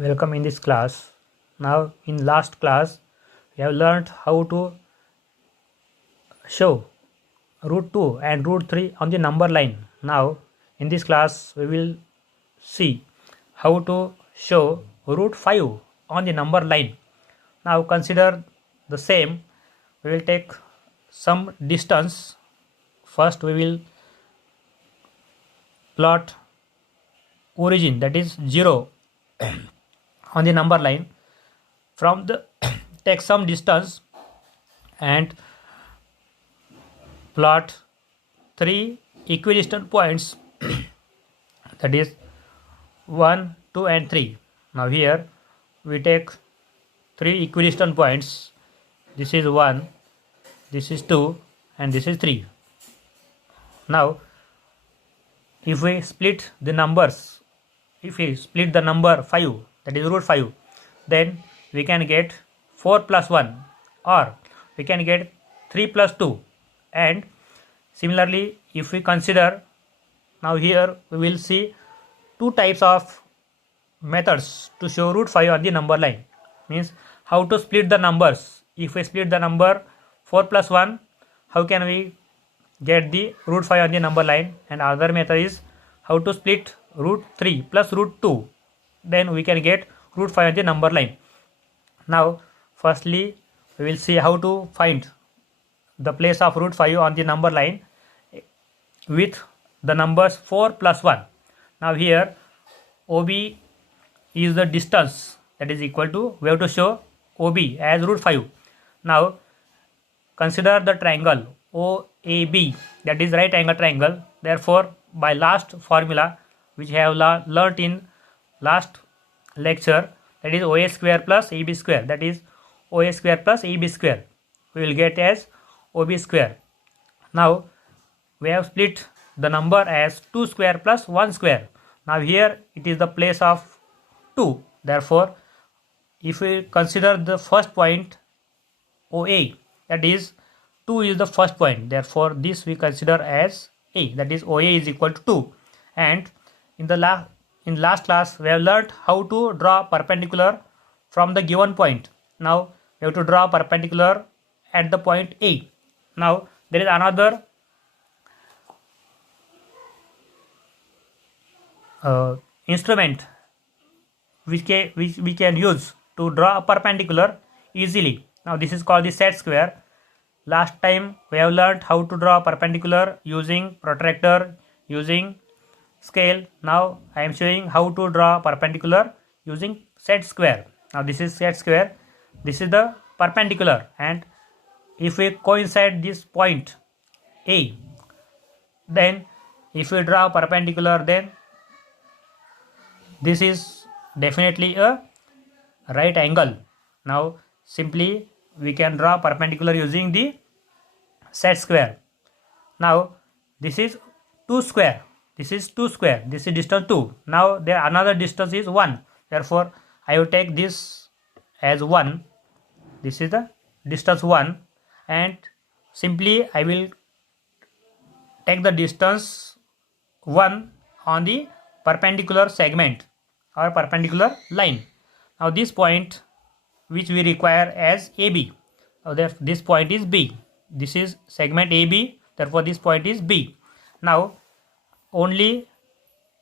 Welcome in this class. Now in last class we have learned how to show root 2 and root 3 on the number line. Now in this class we will see how to show root 5 on the number line. Now consider the same. We will take some distance. First we will plot origin, that is 0 on the number line. From the take some distance and plot three equidistant points that is 1, 2 and 3. Now here we take three equidistant points. This is 1, this is 2 and this is 3. Now if we split the numbers, if we split the number 5, that is root 5, then we can get 4 plus 1, or we can get 3 plus 2. And similarly, if we consider, now here we will see two types of methods to show root 5 on the number line. Means how to split the numbers. If we split the number 4 plus 1, how can we get the root 5 on the number line? And other method is how to split root 3 plus root 2, then we can get root 5 on the number line. Now firstly we will see how to find the place of root 5 on the number line with the numbers 4 plus 1. Now here OB is the distance, that is equal to, we have to show OB as root 5. Now consider the triangle OAB, that is right angle triangle. Therefore by last formula which I have learnt in last lecture, that is OA square plus AB square, that is OA square plus AB square, we will get as OB square. Now we have split the number as 2 square plus 1 square. Now here it is the place of 2. Therefore if we consider the first point OA, that is 2 is the first point, therefore this we consider as A, that is OA is equal to 2. And in last class we have learnt how to draw perpendicular from the given point. Now we have to draw perpendicular at the point A. Now there is another instrument which we can use to draw a perpendicular easily. Now this is called the set square. Last time we have learnt how to draw perpendicular using protractor, using scale. Now I am showing how to draw perpendicular using set square. Now this is set square, this is the perpendicular, and if we coincide this point A, then if we draw perpendicular, then this is definitely a right angle. Now simply we can draw perpendicular using the set square. Now this is 2 square, this is 2 square, this is distance 2. Now there another distance is 1, therefore I will take this as 1, this is the distance 1, and simply I will take the distance 1 on the perpendicular segment or perpendicular line. Now this point which we require as AB, now this point is B, this is segment AB, therefore this point is B. Now only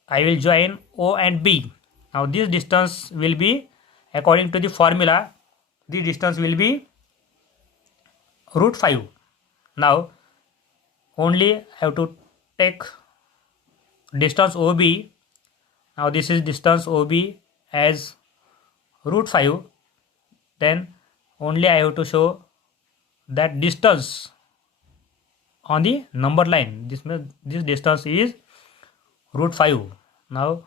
I will join O and B. Now this distance will be, according to the formula, the distance will be root 5. Now only I have to take distance OB. Now this is distance OB as root 5. Then only I have to show that distance on the number line. This distance is root 5. Now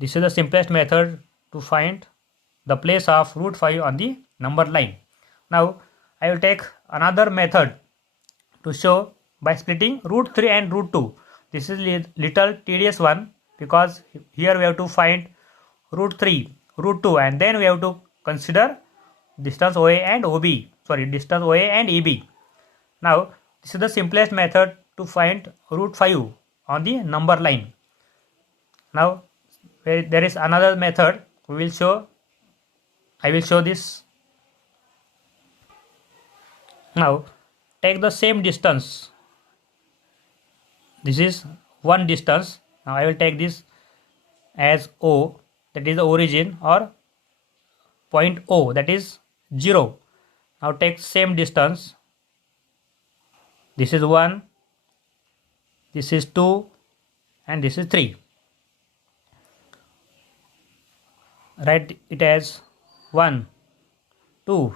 this is the simplest method to find the place of root 5 on the number line. Now I will take another method to show by splitting root 3 and root 2. This is little tedious one, because here we have to find root 3, root 2, and then we have to consider distance OA and distance OA and AB. Now this is the simplest method to find root 5 on the number line. Now there is another method we will show I will show this. Now take the same distance. This is one distance. Now I will take this as O, that is the origin, or point O, that is 0. Now take same distance. This is 1, this is 2, and this is 3. Write it as 1, 2,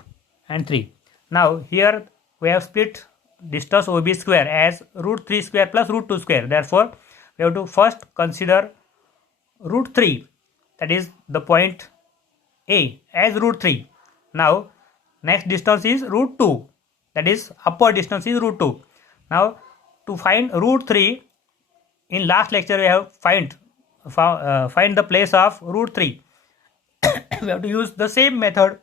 and 3. Now here we have split distance OB square as root 3 square plus root 2 square. Therefore we have to first consider root 3, that is the point A, as root 3. Now next distance is root 2, that is upper distance is root 2. Now to find root 3, in last lecture we have find the place of root 3. We have to use the same method.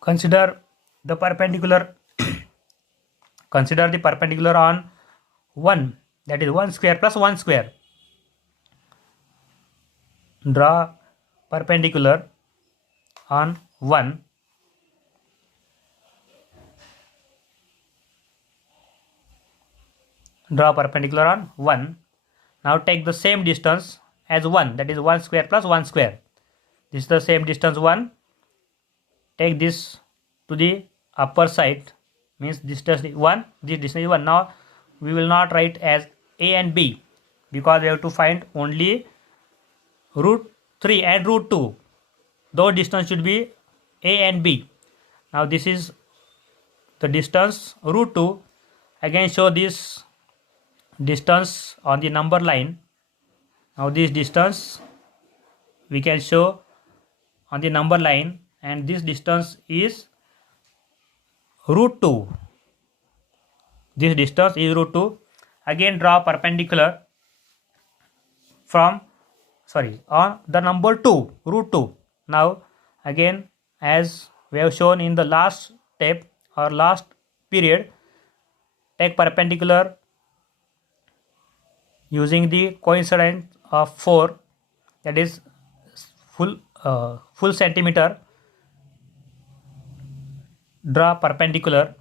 Consider the perpendicular consider the perpendicular on 1, that is 1 square plus 1 square. Draw perpendicular on 1. Draw perpendicular on 1. Now take the same distance as 1, that is 1 square plus 1 square. This is the same distance 1. Take this to the upper side, means this distance is 1, this distance is 1. Now we will not write as A and B, because we have to find only root 3 and root 2. Those distance should be A and B. Now this is the distance root 2. Again show this distance on the number line. Now this distance we can show on the number line, and this distance is root 2. This distance is root 2. Again draw perpendicular from on the number 2, root 2. Now again, as we have shown in the last step or last period, take perpendicular using the coincidence of 4, that is full centimeter. Draw perpendicular.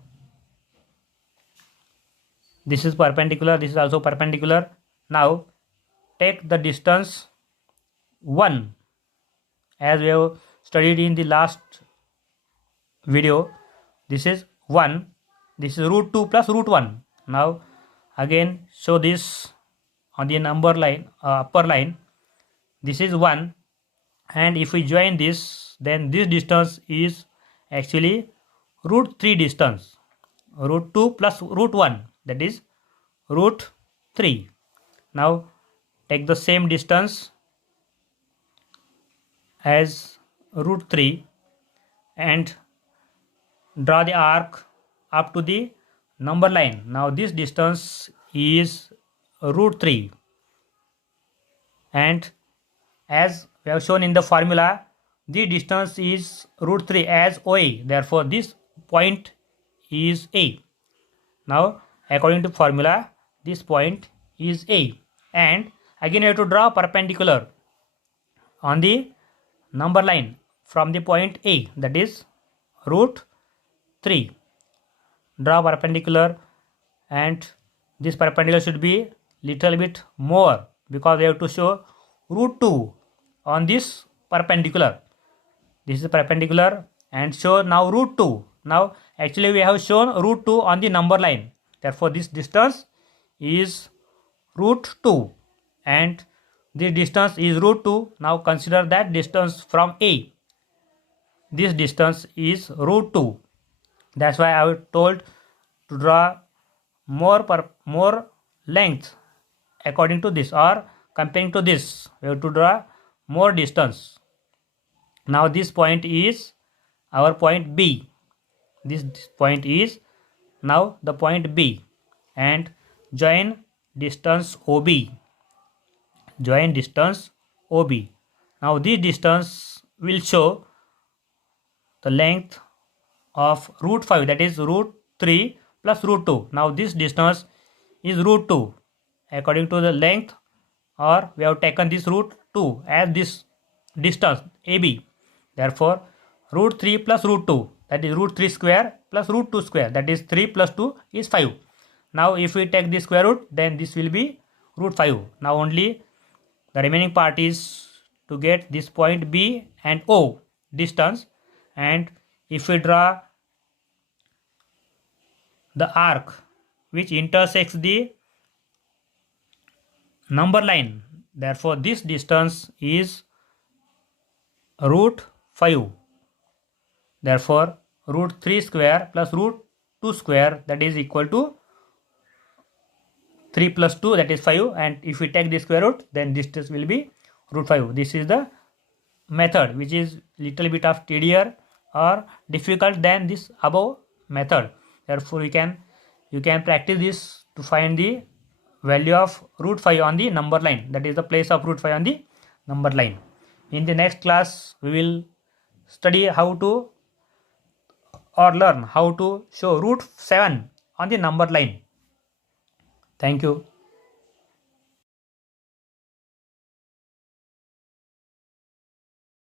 This is perpendicular, this is also perpendicular. Now take the distance 1, as we have studied in the last video. This is 1, this is root 2 plus root 1. Now again show this on the number line, upper line. This is 1, and if we join this, then this distance is actually root 3 distance, root 2 plus root 1, that is root 3. Now take the same distance as root 3 and draw the arc up to the number line. Now this distance is root 3, and as we have shown in the formula, the distance is root 3 as OA. Therefore this point is A. Now according to formula, this point is A, and again you have to draw perpendicular on the number line from the point A, that is root 3. Draw perpendicular, and this perpendicular should be little bit more, because we have to show root 2 on this perpendicular. This is perpendicular, and show now root 2. Now actually we have shown root 2 on the number line. Therefore this distance is root 2, and this distance is root 2. Now consider that distance from A. This distance is root 2. That's why I was told to draw more length according to this, or comparing to this, we have to draw more distance. Now this point is our point B. This point is now the point B, and join distance OB. Join distance OB. Now this distance will show the length of root 5, that is root 3 plus root 2. Now this distance is root 2 according to the length, or we have taken this root 2 as this distance AB. Therefore, root 3 plus root 2, that is root 3 square plus root 2 square, that is 3 plus 2 is 5. Now if we take the square root, then this will be root 5. Now only the remaining part is to get this point B and O distance, and if we draw the arc which intersects the number line, therefore this distance is root 5. Therefore root 3 square plus root 2 square, that is equal to 3 plus 2, that is 5, and if we take the square root, then distance will be root 5. This is the method which is little bit of tedious or difficult than this above method. Therefore you can practice this to find the value of root 5 on the number line, that is the place of root 5 on the number line. In the next class we will study how to or learn how to show root 7 on the number line. Thank you.